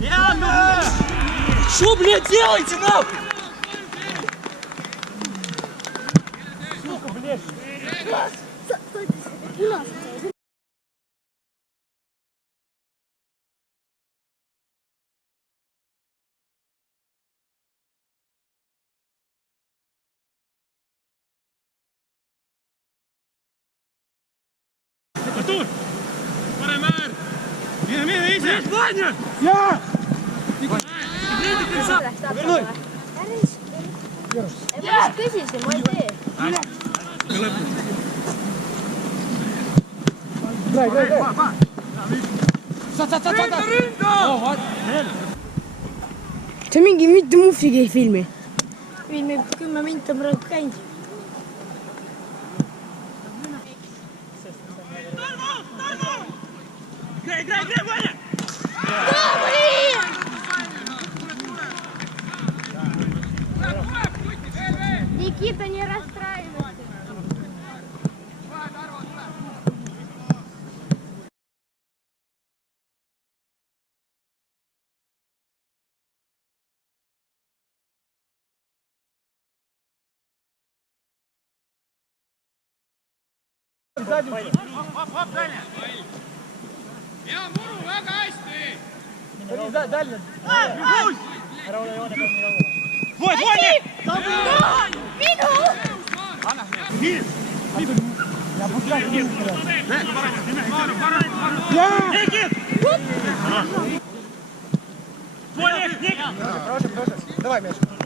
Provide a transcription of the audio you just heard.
Что, блядь, делаете, нахуй? Сука, блядь. Artur! Parem äär! Mine ise! Я! Ma küsisin, ma ei tee. see mingi mitte muhvigi filmi. Filmi 10 minti on praegu käinud. Никита, не расстраивайся. Ja muru väga hästi! Дальше. Ära ole joone peal nii kaua. Vooni! Minu! Прошу. Давай, Миша.